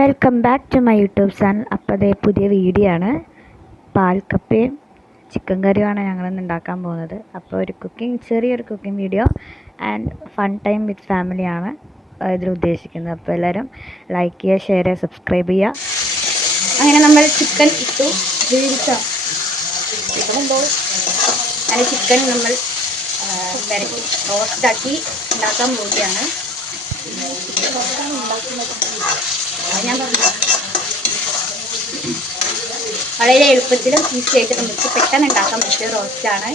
Welcome back to my YouTube channel. അപ്പോൾ അതേ പുതിയ വീഡിയോ ആണ്. പാൽക്കപ്പയും ചിക്കൻ കറിയുമാണ് ഞങ്ങളിന്ന് ഉണ്ടാക്കാൻ പോകുന്നത്. അപ്പോൾ ഒരു ചെറിയൊരു cooking video and fun time with ഫാമിലിയാണ് ഇതിൽ ഉദ്ദേശിക്കുന്നത്. അപ്പോൾ എല്ലാവരും ലൈക്ക് ചെയ്യുക, ഷെയർ ചെയ്യുക, സബ്സ്ക്രൈബ് ചെയ്യുക. അങ്ങനെ നമ്മൾ ചിക്കൻ ഇട്ടു വേവിക്കാം. അങ്ങനെ ചിക്കൻ നമ്മൾ റോസ്റ്റാക്കി ഉണ്ടാക്കാൻ പോവുകയാണ്. ഞാൻ പറഞ്ഞു വളരെ എളുപ്പത്തിലും ഈസി ആയിട്ട് നമുക്ക് പെട്ടെന്ന് ഉണ്ടാക്കാൻ പറ്റിയ റോസ്റ്റാണ്.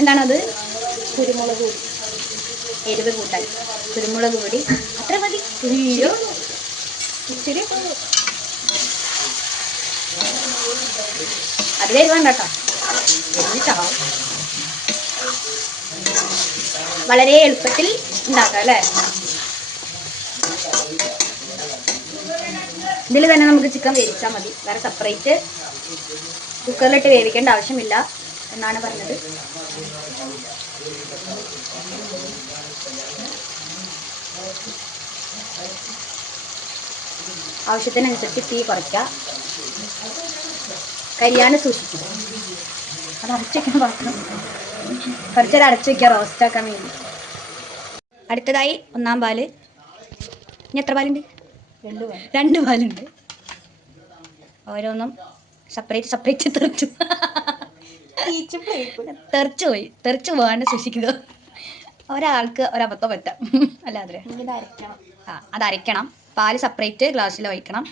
എന്താണത്? കുരുമുളക് പൊടി, എരിവ് കൂട്ടാൻ കുരുമുളക് പൊടി അത്ര മതി. ഇച്ചിരി അത് വേണ്ട കേട്ടോ. വളരെ എളുപ്പത്തിൽ ഉണ്ടാക്കാം അല്ലേ? ഇതിൽ തന്നെ നമുക്ക് ചിക്കൻ വേവിച്ചാൽ മതി. വേറെ സെപ്പറേറ്റ് കുക്കറിലിട്ട് വേവിക്കേണ്ട ആവശ്യമില്ല എന്നാണ് പറഞ്ഞത്. ആവശ്യത്തിനനുസരിച്ച് തീ കുറയ്ക്കുക. കരിയാണ്ട് സൂക്ഷിക്കുക. അത് അരച്ച് വയ്ക്കാൻ പാത്രം കുറച്ചേരം അരച്ച് വയ്ക്കുക റോസ്റ്റാക്കാൻ വേണ്ടി. അടുത്തതായി ഒന്നാം പാല്. ഇനി എത്ര പാലുണ്ട്? 2 പാലുണ്ട്. ഓരോന്നും സെപ്പറേറ്റ് തെറിച്ചു പോകാണ്ട് സൂക്ഷിക്കുക. ഒരാൾക്ക് ഒരബദ്ധം പറ്റാം അല്ലാതെ. അത് അരയ്ക്കണം. പാല് സെപ്പറേറ്റ് ഗ്ലാസ്സിൽ വയ്ക്കണം.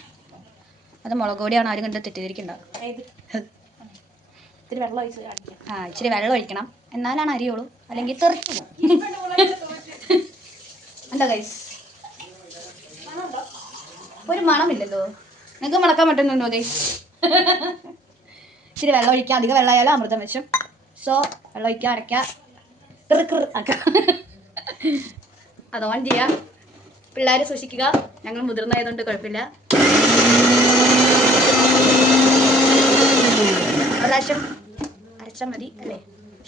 അത് മുളക് പൊടിയാണ്, ആരും കണ്ട് തെറ്റിദ്ധരിക്കണ്ട. ഇച്ചിരി വെള്ളം ഒഴിക്കണം, എന്നാലാണ് അരിയോളൂ, അല്ലെങ്കിൽ തെറിച്ചു പോകും. എന്താ ഗൈസ്, ഒരു മണമില്ലല്ലോ. നിങ്ങൾക്ക് മണക്കാൻ പറ്റുന്നുണ്ടോ ഗൈസ്? ഇച്ചിരി വെള്ളം ഒഴിക്കുക. അധികം വെള്ളമായാലും അമൃതം വെച്ചും. സോ വെള്ളം ഒഴിക്കുക, അടയ്ക്കുക, അത് ഓൺ ചെയ്യുക. പിള്ളേരെ സൂക്ഷിക്കുക. ഞങ്ങൾ മുതിർന്നതായതുകൊണ്ട് കുഴപ്പമില്ല. പ്രാവശ്യം അരച്ചാൽ മതി അല്ലേ?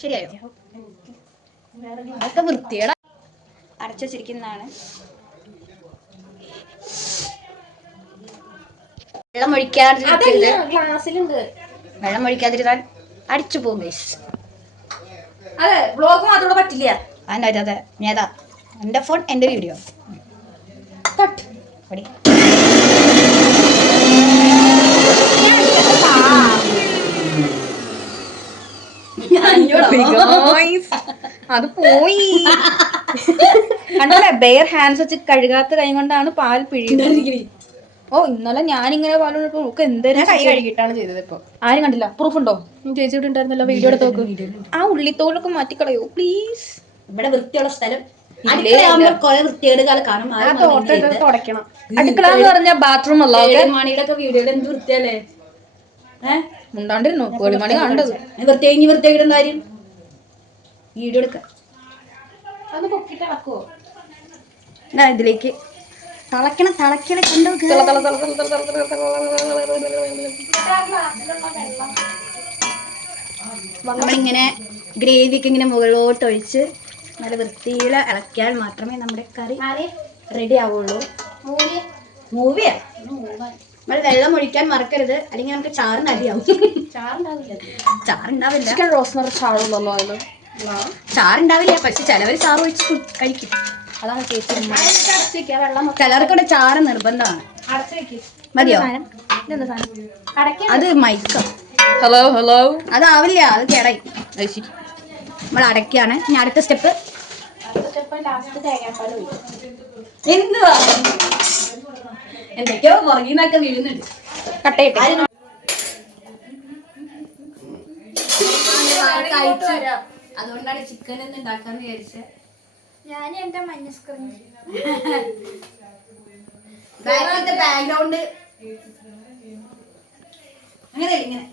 ശരിയായോ? അതൊക്കെ വൃത്തിയുടെ അരച്ചു വച്ചിരിക്കുന്നതാണ്. വെള്ളം ഒഴിക്കാതിരുന്നാൽ അടിച്ചു പോകും ഗൈസ്. അതെ, വ്ലോഗ് മാത്രം പറ്റില്ല. അതെ നേതാ, എൻ്റെ ഫോൺ എൻ്റെ വീഡിയോ. അത് പോയി കണ്ടല്ലേ? ബെയർ ഹാൻഡ്സ് വെച്ച് കഴുകാത്ത കൈ കൊണ്ടാണ് പാൽ പിഴിയുന്നത്. ഓ, ഇന്നലെ ഞാനിങ്ങനെ പാലോട്ട് നോക്ക് എന്തേലും കൈ കഴുകിയിട്ടാണ് ചെയ്തത്. ഇപ്പൊ ആരും കണ്ടില്ല. പ്രൂഫ് ഉണ്ടോ? ചേച്ചി ഇവിടെ ഉണ്ടായിരുന്നല്ലോ, വീഡിയോ എടുത്ത് നോക്ക്. ആ ഉള്ളിത്തോലൊക്കെ മാറ്റിക്കളയോ പ്ലീസ്. ഇവിടെ വൃത്തിയുള്ള സ്ഥലം. തുടയ്ക്കണം. അടുക്കള എന്ന് പറഞ്ഞ ബാത്റൂം അല്ല. മണിയുടെ വീഡിയോയിൽ എന്ത് വൃത്തിയല്ലേ? ഉണ്ടാണ്ടിരുന്നു കോളിമണി കണ്ടത്. വൃത്തിയാക്കിടുന്ന കാര്യം വീഡിയോ എടുക്ക. ഇതിലേക്ക് തിളക്കണം നമ്മളിങ്ങനെ ഗ്രേവിക്ക് ഇങ്ങനെ മുകളിലോട്ട് ഒഴിച്ച് നല്ല വൃത്തിയിൽ ഇളക്കിയാൽ മാത്രമേ നമ്മുടെ കറി റെഡി ആവുള്ളൂ. മൂവിയാ നമ്മൾ വെള്ളം ഒഴിക്കാൻ മറക്കരുത്, അല്ലെങ്കിൽ നമുക്ക് ചാറിന് അടിയാവും. ചാറുണ്ടാവില്ല. ചാറുണ്ടാവില്ല, പക്ഷെ ചിലവർ ചാറ് ഒഴിച്ച് കഴിക്കും. അതാണ് ടേസ്റ്റ്. ചിലർക്കൂടെ ചാറ് നിർബന്ധമാണ്. മതിയോ? അത് മൈക്ക. ഹലോ അതാവില്ല, അത് കേടായി. നമ്മൾ അടയ്ക്കാണ്. ഇനി അടുത്ത സ്റ്റെപ്പ് എന്തുവാ? എന്തൊക്കെയോ പുറകിന്നൊക്കെ വീഴുന്നുണ്ട്. കട്ടയിട്ട് അതുകൊണ്ടാണ് ചിക്കൻ ഒന്ന് ഉണ്ടാക്കാന്ന് വിചാരിച്ചത്. ഞാൻ എന്റെ മഞ്ഞ സ്ക്രീൻ ബാക്ക്ഗ്രൗണ്ട് അങ്ങനെ ഇങ്ങനെ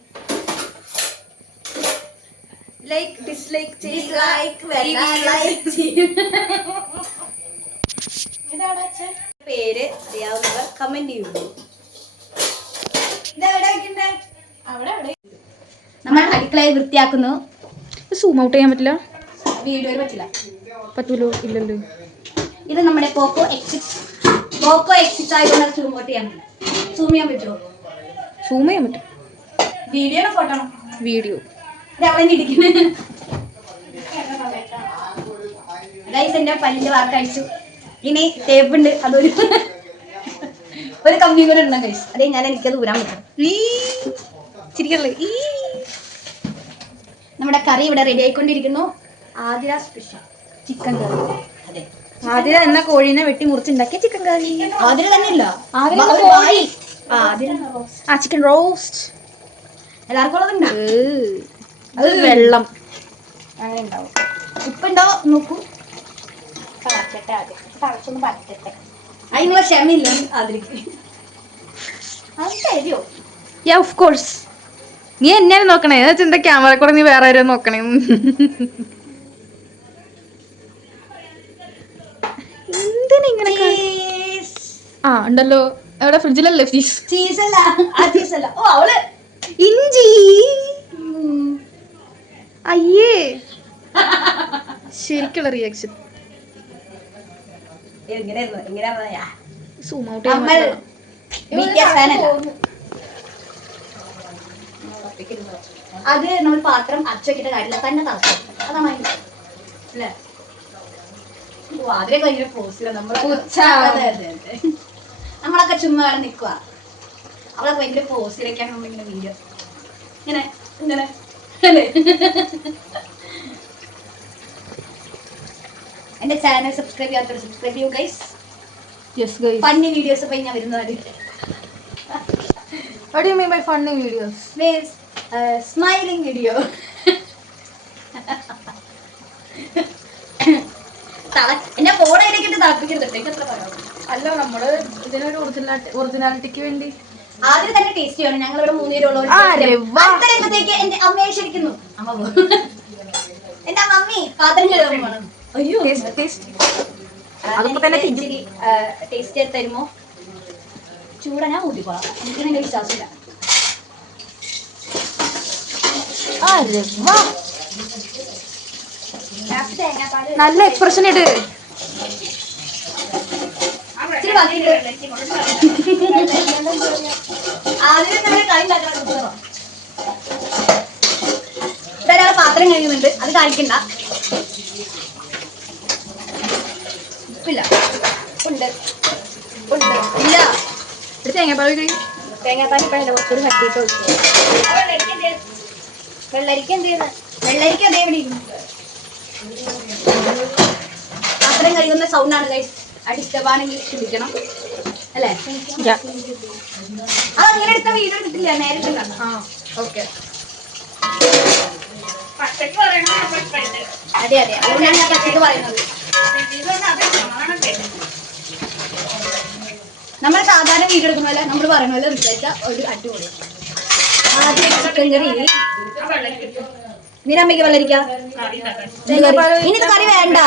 ലൈക്ക് ഡിസ്ലൈക്ക് പേര് അറിയാവുന്നവർ കമന്റ് ചെയ്യുന്നു. ഇതെവിടെ വെക്കണ്ടേ? നമ്മൾ അടുക്കളയിൽ വൃത്തിയാക്കുന്നു. സൂം ഔട്ട് ചെയ്യാൻ പറ്റില്ല, വീഡിയോയിൽ പറ്റില്ല. പറ്റൂലോ? ഇല്ലല്ലോ. ഇത് നമ്മുടെ പോക്കോ എക്സിറ്റ് ആയതുകൊണ്ട് സൂം ഔട്ട് ചെയ്യാൻ പറ്റില്ല. സൂം ചെയ്യാൻ പറ്റുമോ? സൂം ചെയ്യാൻ പറ്റും. വീഡിയോ ഫോട്ടോ വീഡിയോ അവിടെ ഇരിക്കുന്നത്. ഗൈസ് എന്റെ പല്ലിന്റെ വാർക്ക് അയച്ചു. ഇനി ടേപ്പ് ഉണ്ട്, അതൊരു ഒരു കമ്പനി കൂടെ ഉണ്ടോ ഗൈസ്? അതേ ഞാൻ എനിക്കത് ഊരാൻ പറ്റും. ചിരിക്കല്ലേ? നമ്മുടെ കറി ഇവിടെ റെഡി ആയിക്കൊണ്ടിരിക്കുന്നു. ആതിര സ്പെഷ്യൽ ചിക്കൻ കറി. അതെ, ആതിര എന്ന കോഴീനെ വെട്ടി മുറിച്ചുണ്ടാക്കിയ ചിക്കൻ കറി. ആതിര തന്നെയല്ല, ചിക്കൻ റോസ്റ്റ്. എല്ലാവർക്കും ഉള്ളതുണ്ട്. അത് വെള്ളം അങ്ങനെ ഉണ്ടാവും. ഉപ്പുണ്ടോ നോക്കൂ. പരച്ചട്ടെ, ആദ്യം തളച്ചൊന്ന് പരച്ചട്ടെ. അതിനുള്ള ക്ഷമയില്ല ആതിരക്ക്. അത് തരുമോ? യാ ഓഫ് കോഴ്സ്. നീ എന്നെയാണ് നോക്കണേ, എന്താ ക്യാമറ കൂടെ നീ വേറെ ആരും നോക്കണേ. എന്തിനിങ്ങനെ ഉണ്ടല്ലോ എവിടെ? ഫ്രിഡ്ജിലല്ലേ ഫീസ്? ചീസല്ല, ആ ചീസല്ല. ഓ അവള് ഇഞ്ചി. അയ്യേ, ശരിക്കുള്ള റിയാക്ഷൻ. സൂം ഔട്ട് അത് നമ്മൾ പാത്രം അച്ചക്കിട്ട കാര്യമില്ല, തന്നെ തളച്ചു. അതാണ് അല്ലേ? അതിനെ ഭയങ്കര പോസില്ല. നമ്മളൊക്കെ ചുമ്മാ അവിടെ നിൽക്കുക. അവളൊക്കെ ഭയങ്കര പോസിലൊക്കെയാണ് നമ്മളിങ്ങനെ വീഡിയോ ഇങ്ങനെ ഇങ്ങനെ അല്ലേ? എന്റെ ചാനൽ സബ്സ്ക്രൈബ് ചെയ്യാത്തവർ സബ്സ്ക്രൈബ് ചെയ്യൂ guys. Yes guys. Funny videos പോയി ഞാൻ വരുന്നതാണ്. What do you mean by funny videos? This smiling video. എന്നെ ഫോണിലേക്കിട്ട് തളപ്പിക്കുന്നുണ്ട്. അല്ല, നമ്മള് ഇതിനൊരു ഒറിജിനാലിറ്റിക്ക് വേണ്ടി ആദ്യം തന്നെ ടേസ്റ്റ് ചെയ്യണം. ഞങ്ങൾ ഇവിടെ 3 പേരുള്ളവർ എന്റെ അമ്മയെ ശരിക്കുന്നു. എന്റെ മമ്മി പാത്രം കഴുകണം. അയ്യോ, ടേസ്റ്റ് ചെയ്ത് തരുമോ? ചൂടാ, ഞാൻ ഊതിക്കോളാം. എനിക്ക് എന്റെ വിശ്വാസമില്ല. നല്ല എക്സ്പ്രഷൻ ഇട്. ഒരാളെ പാത്രം കഴിയുന്നുണ്ട്, അത് കാണിക്കണ്ട. ഉപ്പില്ല, ഉണ്ട് ഉണ്ട് ഇല്ല. തേങ്ങാപ്പാൽ കഴിയും. തേങ്ങാപ്പാൽ ഇപ്പഴല്ല, കുറച്ചുകൂടി കട്ടിയിട്ട് ഒഴിച്ചു. വെള്ളരിക്ക എന്ത് ചെയ്യുന്നത്? വെള്ളരിക്ക അതേ ഇവിടെ ഇരുന്നു. പാത്രം കഴിയുന്ന സൗണ്ടാണ് ഗൈസ്. ഡിസ്റ്റർബാണെങ്കിൽ ക്ഷമിക്കണം അല്ലേ? അതങ്ങനെ എടുത്ത വീഡിയോ കിട്ടില്ല, നേരിട്ട് ഓക്കെ. അതെ അതെ, അതുകൊണ്ടാണ് ഞാൻ പച്ചക്ക് പറയുന്നത്. നമ്മൾ സാധാരണ വീഡിയോ എടുക്കുന്നതല്ല, നമ്മൾ പറയുന്ന പോലെ വിചാരിച്ച ഒരു അടിപൊളി. ആദ്യം ചിക്കൻ കറി. നിരമ്മയ്ക്ക് വെള്ളരിക്ക. ഇനി കറി വേണ്ട.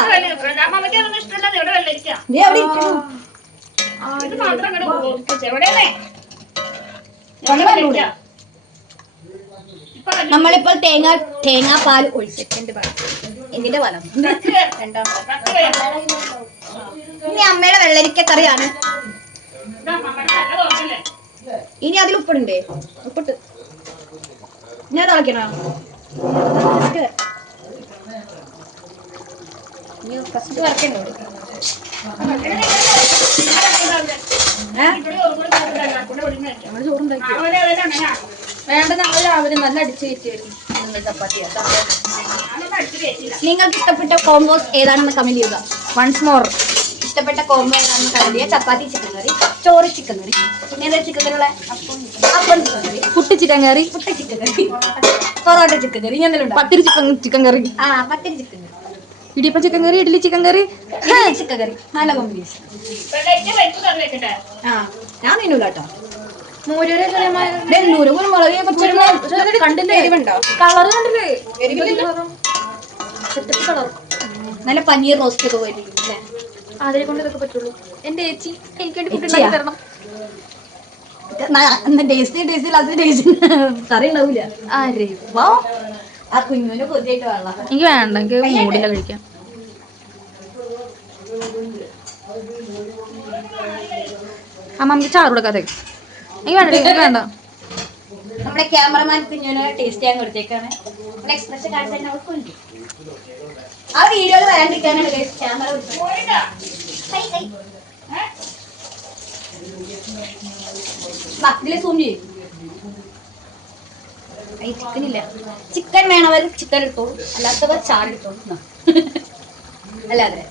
നീ എവിടെ ഇരിക്കുന്നു? നമ്മളിപ്പോൾ തേങ്ങാപ്പാൽ ഒഴിച്ചിട്ടുണ്ട്. എന്തിന്റെ പാലം? ഇനി അമ്മയുടെ വെള്ളരിക്ക കറിയാണ്. ഇനി അതിൽ ഉപ്പിടണ്ടേ? ഉപ്പിട്ട് ഞാൻ തിളക്കണോ? ഫസ്റ്റ് വറക്കണ്ടോ? വേണ്ട, നമ്മൾ രാവിലെ നല്ല അടിച്ചു കയറ്റി വരും. നിങ്ങൾക്ക് ഇഷ്ടപ്പെട്ട കോമ്പോസ് ഏതാണെന്ന് കമന്റ് ചെയ്യുക. Once more. ഇഷ്ടപ്പെട്ട കോംബോ ഏതാണെന്ന് കമന്റ് ചെയ്യുക. ചപ്പാത്തി ചിക്കൻ കറി, ചോറ് ചിക്കൻ കറി, പിന്നെ ഏതാ ചിക്കൻ കറിയുള്ള അപ്പം ചിക്കൻ കറി, പുട്ട് ചിക്കൻ കറി, പുട്ട് ചിക്കൻ കറി, പൊറോട്ട ചിക്കൻ കറി, എന്തെങ്കിലും പത്തിരി ചിക്കൻ കറി, പത്തിരി ചിക്കൻ കറി, ഇടിയപ്പം ചിക്കൻ കറി, ഇഡ്ഡലി ചിക്കൻ കറി, ചിക്കൻ കറി. നല്ല കോമ്പിനേഷൻ. ഞാൻ തിന്നൂല കേട്ടോ. നല്ല പനീർ റോസ്റ്റ് ഒക്കെ പോയിരിക്കും. അതിനെ കൊണ്ട് ഇതൊക്കെ പറ്റുള്ളൂ. എന്റെ ചേച്ചി എനിക്ക് വേണ്ടി ഫുഡ് ഉണ്ടാക്കി തരണം. ടേസ്റ്റ് ലാസ്റ്റ് ടേസ്റ്റ് കറി ഉണ്ടാവില്ല ആരെ ആ കുഞ്ഞുവിന് കൊതിയായിട്ട് വെള്ളം എനിക്ക് വേണ്ട, എനിക്ക് മൂടില്ല കഴിക്കാൻ. അമ്മക്ക് ചാറ് കൊടുക്കാതെ എനിക്ക് വേണ്ട, എനിക്ക് വേണ്ട. നമ്മുടെ ക്യാമറമാൻ കുഞ്ഞിനെ ടേസ്റ്റ് ചെയ്യാൻ കൊടുത്തേക്കാണ്. എക്സ്പ്രഷൻ കാണിച്ചാൽ അവൾക്ക് ഉണ്ട്. ആ വീഡിയോയിൽ വരാണ്ടിരിക്കാനാണ് ക്യാമറ ഇതില് സൂം ചെയ്യും. ചിക്കൻ ഇല്ല, ചിക്കൻ വേണവർ ചിക്കൻ എടുത്തോളൂ, അല്ലാത്തവർ ചാറ് എടുത്തോളൂ. അല്ലാതെ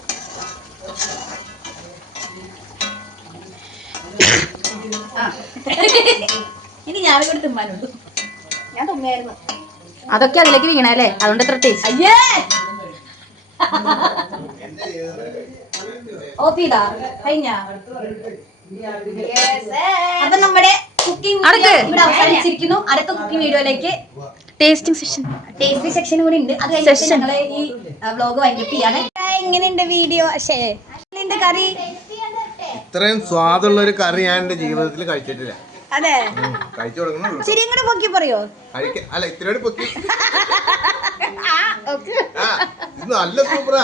ഇനി ഞാൻ കൂടെ തിന്നാനുള്ളൂ. ഞാൻ തുമ്മിയായിരുന്നു. അതൊക്കെ അതിലേക്ക് വീണല്ലേ, അതുകൊണ്ട് എത്ര ടേസ്റ്റ്. അയ്യേ ഓപ്പിതാ കഴിഞ്ഞ. അപ്പൊ നമ്മുടെ കുക്കിംഗ് ഇവിടെ അവസാനിച്ചിരിക്കുന്നു. അടുത്ത കുക്കിംഗ് വീഡിയോയിലേക്ക് ടേസ്റ്റിംഗ് സെഷൻ, ടേസ്റ്റി സെക്ഷൻ കൂടി ഉണ്ട്. അത് കഴിഞ്ഞിട്ട് ഞങ്ങള് ഈ വ്ലോഗ് വൈൻഡപ്പ് ചെയ്യാണ്. എങ്ങനെയുണ്ട് വീഡിയോ? എങ്ങനെയുണ്ട് കറി? ഇത്രയും സ്വാദുള്ള ഒരു കറി ഞാൻ എന്റെ ജീവിതത്തിൽ കഴിച്ചിട്ടില്ല. അതെ, കഴിച്ചു കൊടുക്കുന്നുള്ളൂ. ശരി, ഇങ്ങോട്ട് പൊക്കി പറയോ? അല്ല ഇത്രയോട് പൊക്കി. ഇത് നല്ല സൂപ്പറാ.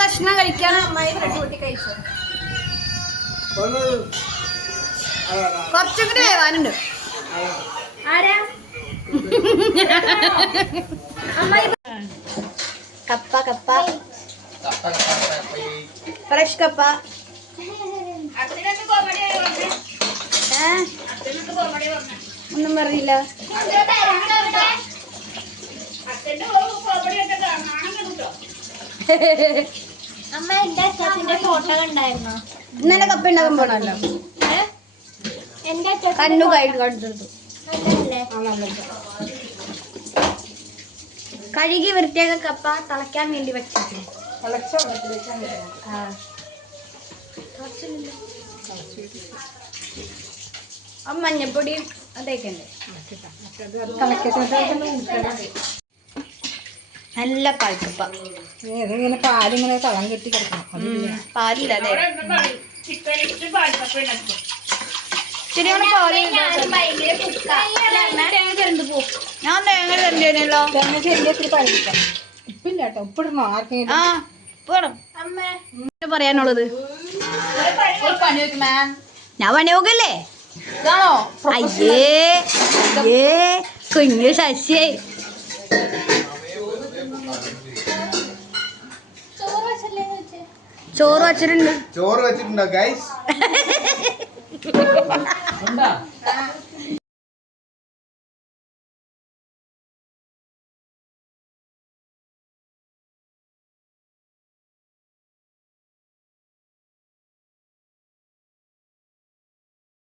കഷ്ണം കഴിക്കാൻ അമ്മായി കൂട്ടി കഴിച്ചു. കുറച്ചും കൂടി വേവാനുണ്ട്. ആരാ? കപ്പ കപ്പ ഫ്രഷ് കപ്പ. ഒന്നും പറഞ്ഞില്ല. അമ്മ എന്റെ അച്ഛന്റെ ഫോട്ടോ കണ്ടായിരുന്നോ? ഇന്നലെ കപ്പ ഉണ്ടാക്കാൻ പോണല്ലോ. എന്റെ അച്ഛൻ കണ്ണു കണ്ടിട്ടു. കഴുകി വൃത്തിയാക്ക കപ്പ തിളയ്ക്കാൻ വേണ്ടി വെച്ചിട്ടുണ്ട്. മഞ്ഞപ്പൊടിയും അതൊക്കെ ഉണ്ട്. നല്ല പാൽക്കപ്പ. പാലിങ്ങനെ തളം കെട്ടി കിടക്കണം. പാലില്ല അതെ. ഞാൻ തേങ്ങ തരണ്ടോ? ഉപ്പില്ല കേട്ടോ, ഉപ്പിടണോ ആർക്കെങ്കിലും? ആ പോണം. പറയാനുള്ളത് ഞാൻ പണി നോക്കല്ലേ? അയ്യേ അയ്യേ കുഞ്ഞു ശശിയേ. ചോറ് വച്ചിട്ടുണ്ട്. ചോറ് വെച്ചിട്ടുണ്ടോ ഗൈസ്?